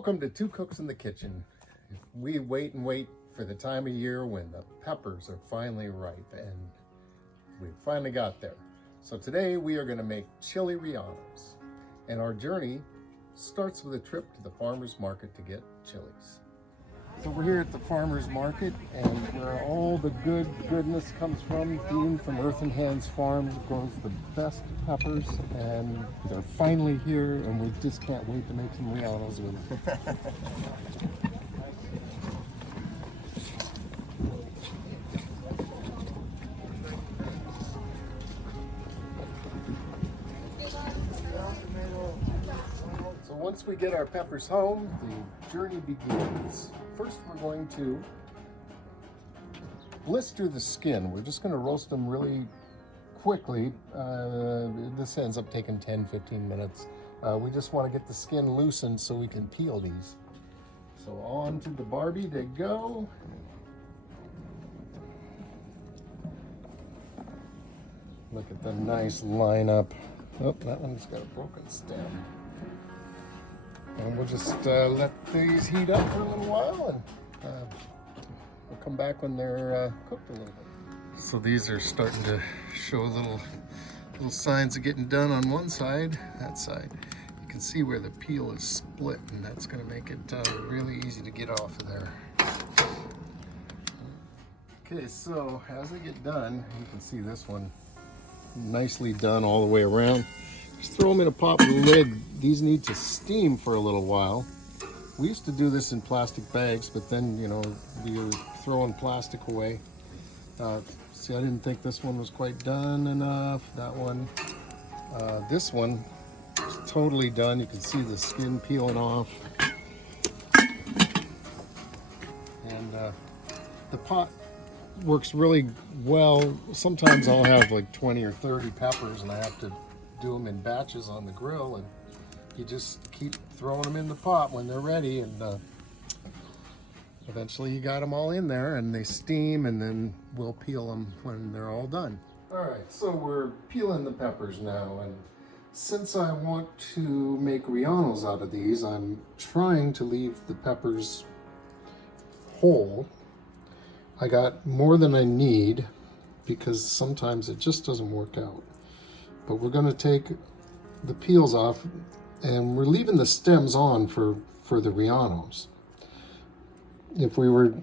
Welcome to Two Cooks in the Kitchen. We wait and wait for the time of year when the peppers are finally ripe, and we finally got there. So today we are going to make chili rellenos, and our journey starts with a trip to the farmer's market to get chilies. So we're here at the farmer's market, and where all the goodness comes from. Dean from Earth and Hands Farms grows the best peppers, and they're finally here, and we just can't wait to make some rellenos with them. So once we get our peppers home, the journey begins. First, we're going to blister the skin. We're just going to roast them really quickly. This ends up taking 10-15 minutes. We just want to get the skin loosened so we can peel these. So on to the Barbie they go. Look at the nice lineup. Oh, that one's got a broken stem. And we'll just let these heat up for a little while, and we'll come back when they're cooked a little bit. So these are starting to show little signs of getting done on one side. That side, you can see where the peel is split, and that's going to make it really easy to get off of there. Okay, so as they get done, you can see this one nicely done all the way around. Just throw them in a pot with a lid. These need to steam for a little while. We used to do this in plastic bags, but then, you know, we were throwing plastic away. See, I didn't think this one was quite done enough. That one. This one is totally done. You can see the skin peeling off. And the pot works really well. Sometimes I'll have like 20 or 30 peppers, and I have to do them in batches on the grill, and you just keep throwing them in the pot when they're ready, and eventually you got them all in there and they steam, and then we'll peel them when they're all done. All right, so we're peeling the peppers now, and since I want to make rellenos out of these, I'm trying to leave the peppers whole. I got more than I need because sometimes it just doesn't work out. But we're going to take the peels off, and we're leaving the stems on for the rellenos. If we were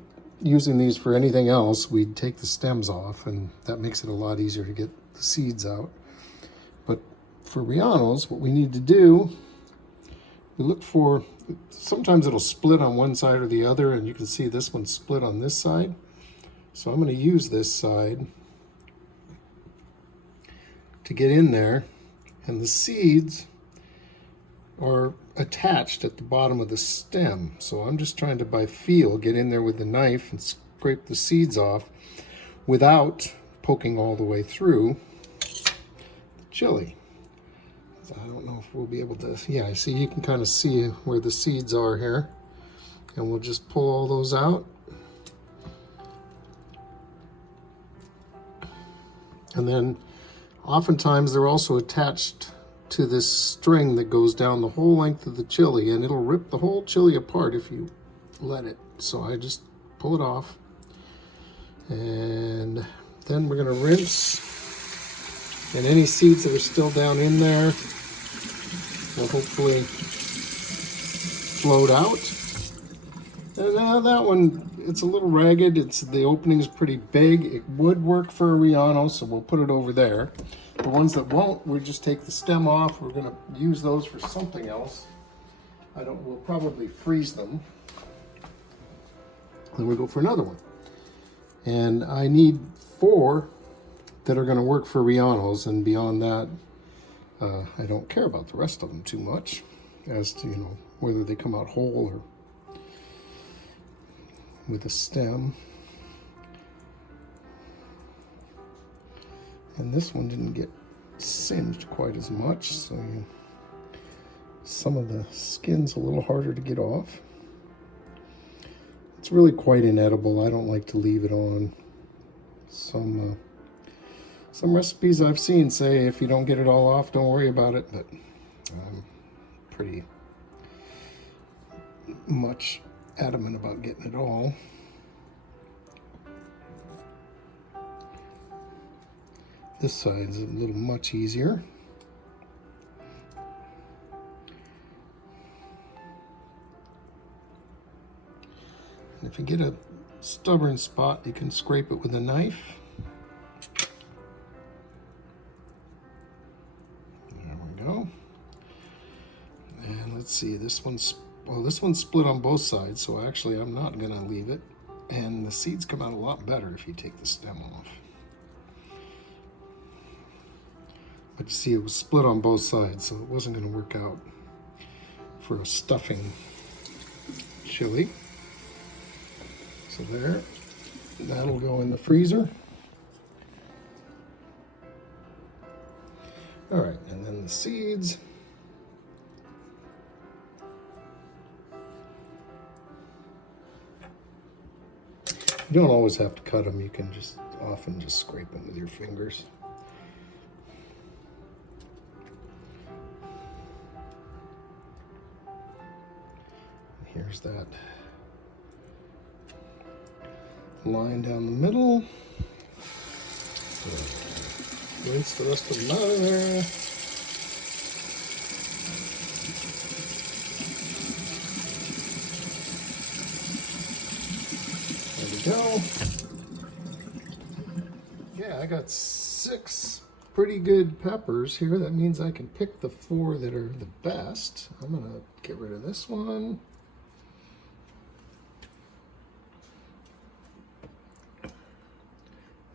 using these for anything else, we'd take the stems off, and that makes it a lot easier to get the seeds out. But for rellenos, what we need to do, we look for, sometimes it'll split on one side or the other, and you can see this one split on this side. So I'm going to use this side to get in there, and the seeds are attached at the bottom of the stem. So I'm just trying to, by feel, get in there with the knife and scrape the seeds off without poking all the way through the chili. So I don't know if we'll be able to, yeah, I see, you can kind of see where the seeds are here, and we'll just pull all those out. And then oftentimes they're also attached to this string that goes down the whole length of the chili, and it'll rip the whole chili apart if you let it. So I just pull it off, and then we're going to rinse, and any seeds that are still down in there will hopefully float out. And that one, it's a little ragged. The opening's pretty big. It would work for a relleno, so we'll put it over there. The ones that won't, we just take the stem off. We're gonna use those for something else. We'll probably freeze them. Then we go for another one. And I need 4 that are gonna work for rellenos, and beyond that, I don't care about the rest of them too much as to, you know, whether they come out whole or with a stem. And this one didn't get singed quite as much, so some of the skin's a little harder to get off. It's really quite inedible. I don't like to leave it on. Some recipes I've seen say if you don't get it all off, don't worry about it, but I'm pretty much adamant about getting it all. This side's a little much easier. And if you get a stubborn spot, you can scrape it with a knife. There we go. And let's see, this one's split on both sides, so actually I'm not gonna leave it. And the seeds come out a lot better if you take the stem off. But you see, it was split on both sides, so it wasn't gonna work out for a stuffing chili. So there, that'll go in the freezer. All right, and then the seeds. You don't always have to cut them. You can often just scrape them with your fingers. Here's that line down the middle. So rinse the rest of them out of there. There we go. Yeah, I got 6 pretty good peppers here. That means I can pick the 4 that are the best. I'm gonna get rid of this one.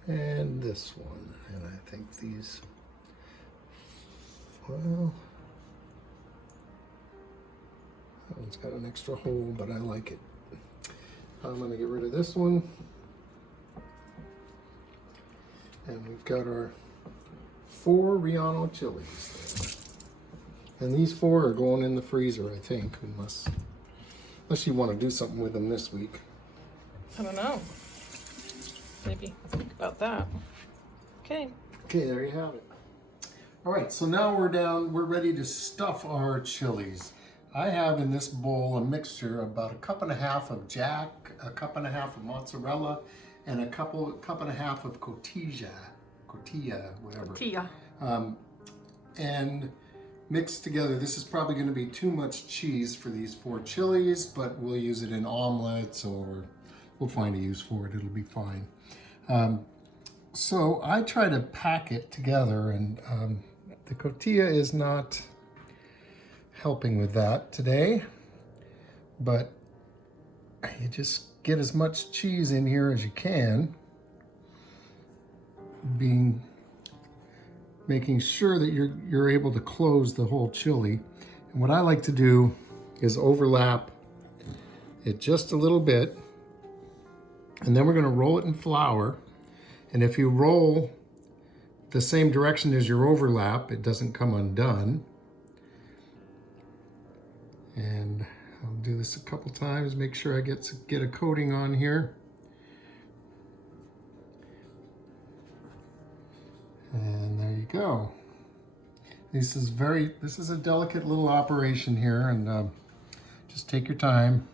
And this one, and I think these, well, that one's got an extra hole, but I like it. I'm going to get rid of this one. And we've got our 4 Relleno chilies there. And these 4 are going in the freezer, I think, unless you want to do something with them this week. I don't know. Maybe think about that. Okay. Okay, there you have it. All right, so now we're ready to stuff our chilies. I have in this bowl a mixture of about 1.5 cups of Jack, 1.5 cups of mozzarella, and a cup and a half of cotija, whatever. Tortilla. And mixed together. This is probably going to be too much cheese for these 4 chilies, but we'll use it in omelets, or we'll find a use for it. It'll be fine. So I try to pack it together, and the cotija is not helping with that today, but you just get as much cheese in here as you can, making sure that you're able to close the whole chili. And what I like to do is overlap it just a little bit, and then we're going to roll it in flour. And if you roll the same direction as your overlap, it doesn't come undone. And I'll do this a couple times, make sure I get a coating on here. And there you go. This is a delicate little operation here, and just take your time,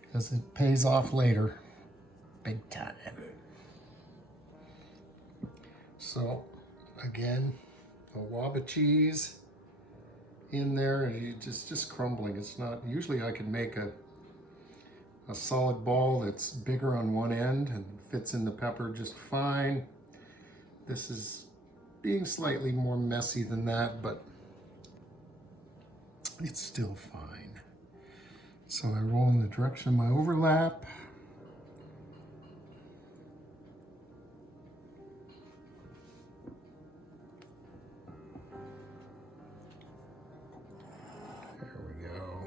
because it pays off later, big time. So again, a wab of cheese in there, and you just crumbling. It's not, usually I can make a solid ball that's bigger on one end and fits in the pepper just fine. This is being slightly more messy than that, but it's still fine. So I roll in the direction of my overlap. There we go.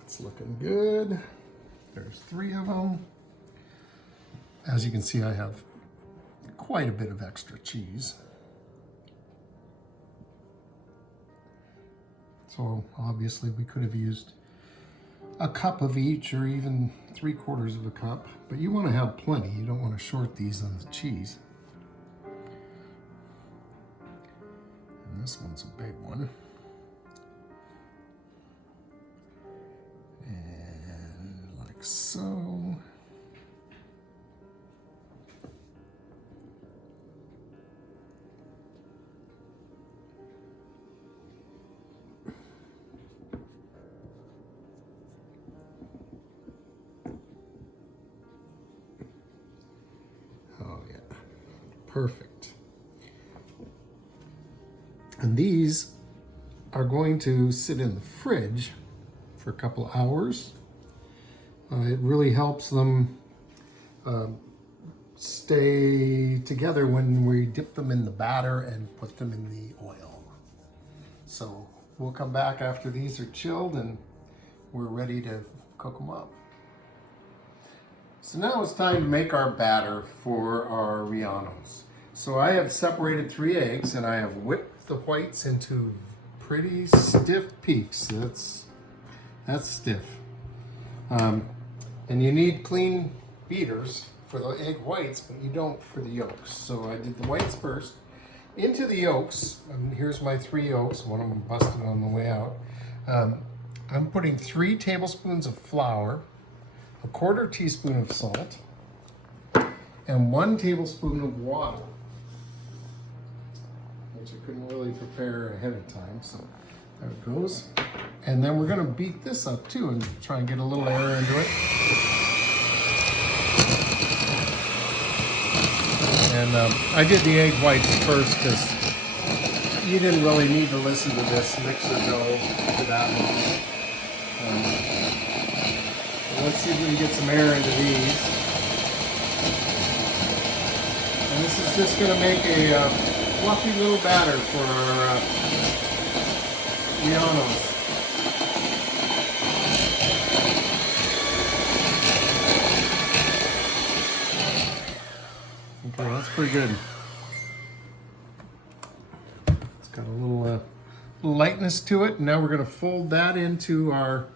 That's looking good. There's 3 of them. As you can see, I have quite a bit of extra cheese. So obviously we could have used a cup of each, or even 3/4 of a cup, but you want to have plenty. You don't want to short these on the cheese. This one's a big one. And like so. Oh yeah, perfect. And these are going to sit in the fridge for a couple hours. It really helps them stay together when we dip them in the batter and put them in the oil. So we'll come back after these are chilled and we're ready to cook them up. So now it's time to make our batter for our Rellenos. So I have separated 3 eggs and I have whipped the whites into pretty stiff peaks. That's stiff. And you need clean beaters for the egg whites, but you don't for the yolks. So I did the whites first. Into the yolks, and here's my 3 yolks, one of them busted on the way out. I'm putting 3 tablespoons of flour, a 1/4 teaspoon of salt, and 1 tablespoon of water, which I couldn't really prepare ahead of time, so there it goes. And then we're gonna beat this up too and try and get a little air into it. And I did the egg whites first because you didn't really need to listen to this mixer go for that long. Let's see if we can get some air into these. And this is just going to make a fluffy little batter for our Rellenos. Okay, that's pretty good. It's got a little lightness to it. Now we're going to fold that into our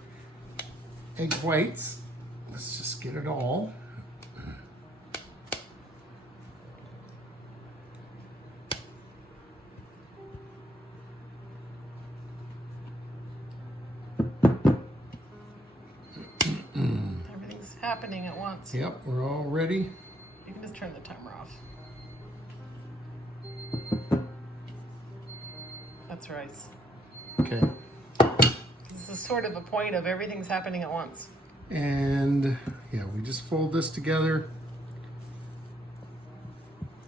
egg whites. Let's just get it all. Everything's happening at once. Yep, we're all ready. You can just turn the timer off. That's rice. Okay. This is sort of a point of everything's happening at once. And yeah, we just fold this together.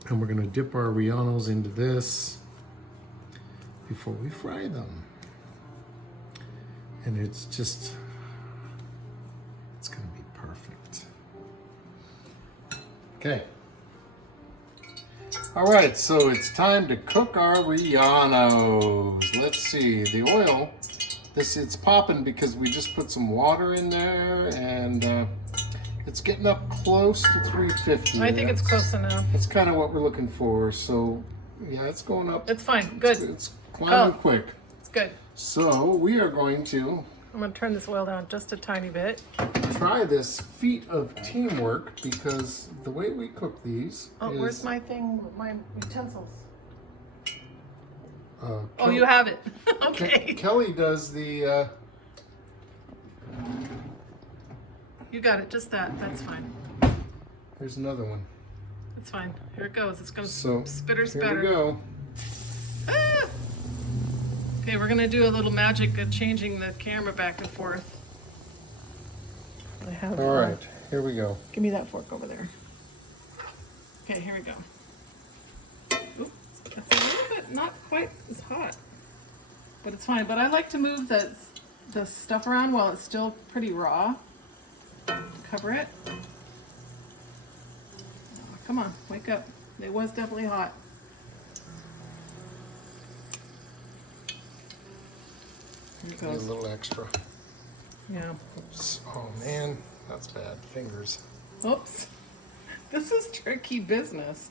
And we're gonna dip our Rellenos into this before we fry them. And it's gonna be perfect. Okay. All right, so it's time to cook our Rellenos. Let's see, the oil, it's popping because we just put some water in there and it's getting up close to 350. I think it's close enough. That's kind of what we're looking for. So yeah, it's going up. It's fine, good. It's climbing quick. It's good. So we are going to I'm gonna turn this oil down just a tiny bit. try this feat of teamwork because the way we cook these is... Where's my thing, my utensils? Kel- You have it. Okay. Kelly does the... You got it, just that. That's fine. There's another one. It's fine. Here it goes. It's gonna So spitter here spatter. we go. Ah! Okay, we're gonna do a little magic of changing the camera back and forth. I have. All right, here we go. Give me that fork over there. Okay, here we go. Oops, that's a little bit not quite as hot, but it's fine. But I like to move the stuff around while it's still pretty raw. Cover it. Oh, come on, wake up. It was definitely hot. Here it Need a goes. little extra. Yeah. Oops. Oh man, that's bad. Fingers. Oops. This is tricky business.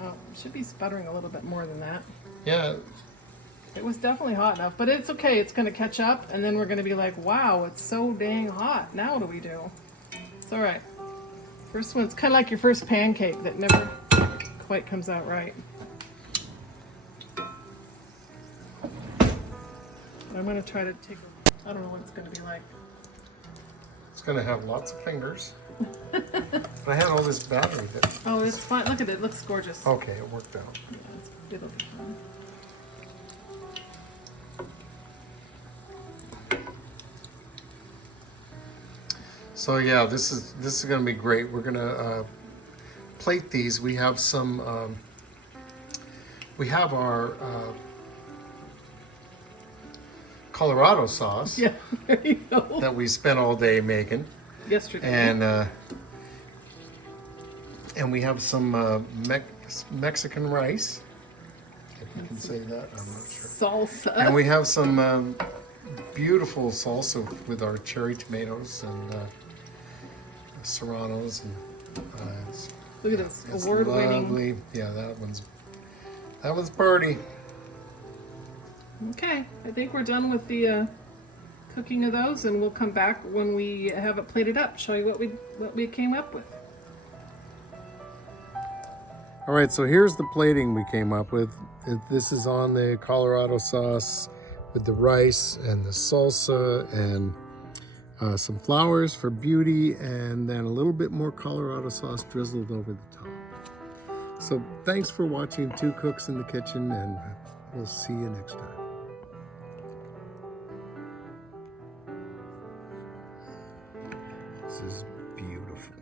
Oh, it should be sputtering a little bit more than that. Yeah. It was definitely hot enough, but it's okay. It's going to catch up, and then we're going to be like, wow, it's so dang hot. Now what do we do? It's all right. First one's kind of like your first pancake that never quite comes out right. I'm going to try to take I don't know what it's going to be like. It's going to have lots of fingers. But I had all this battery that... Oh, it's fine. Look at it. It looks gorgeous. Okay, it worked out. Yeah, it'll be fun. So yeah, this is going to be great. We're going to plate these. We have some... we have our Colorado sauce. Yeah, there you go. That we spent all day making. Yesterday. And we have some Mexican rice. If you can say that, I'm not sure. Salsa. And we have some beautiful salsa with our cherry tomatoes and serranos. And Look at this it's award-winning. lovely. Yeah, that one's party. Okay, I think we're done with the cooking of those, and we'll come back when we have it plated up. Show you what we came up with. All right, so here's the plating we came up with. This is on the Colorado sauce with the rice and the salsa and some flowers for beauty, and then a little bit more Colorado sauce drizzled over the top. So thanks for watching Two Cooks in the Kitchen, and we'll see you next time. This is beautiful.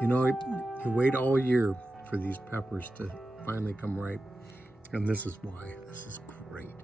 You know, you wait all year for these peppers to finally come ripe, and this is why. This is great.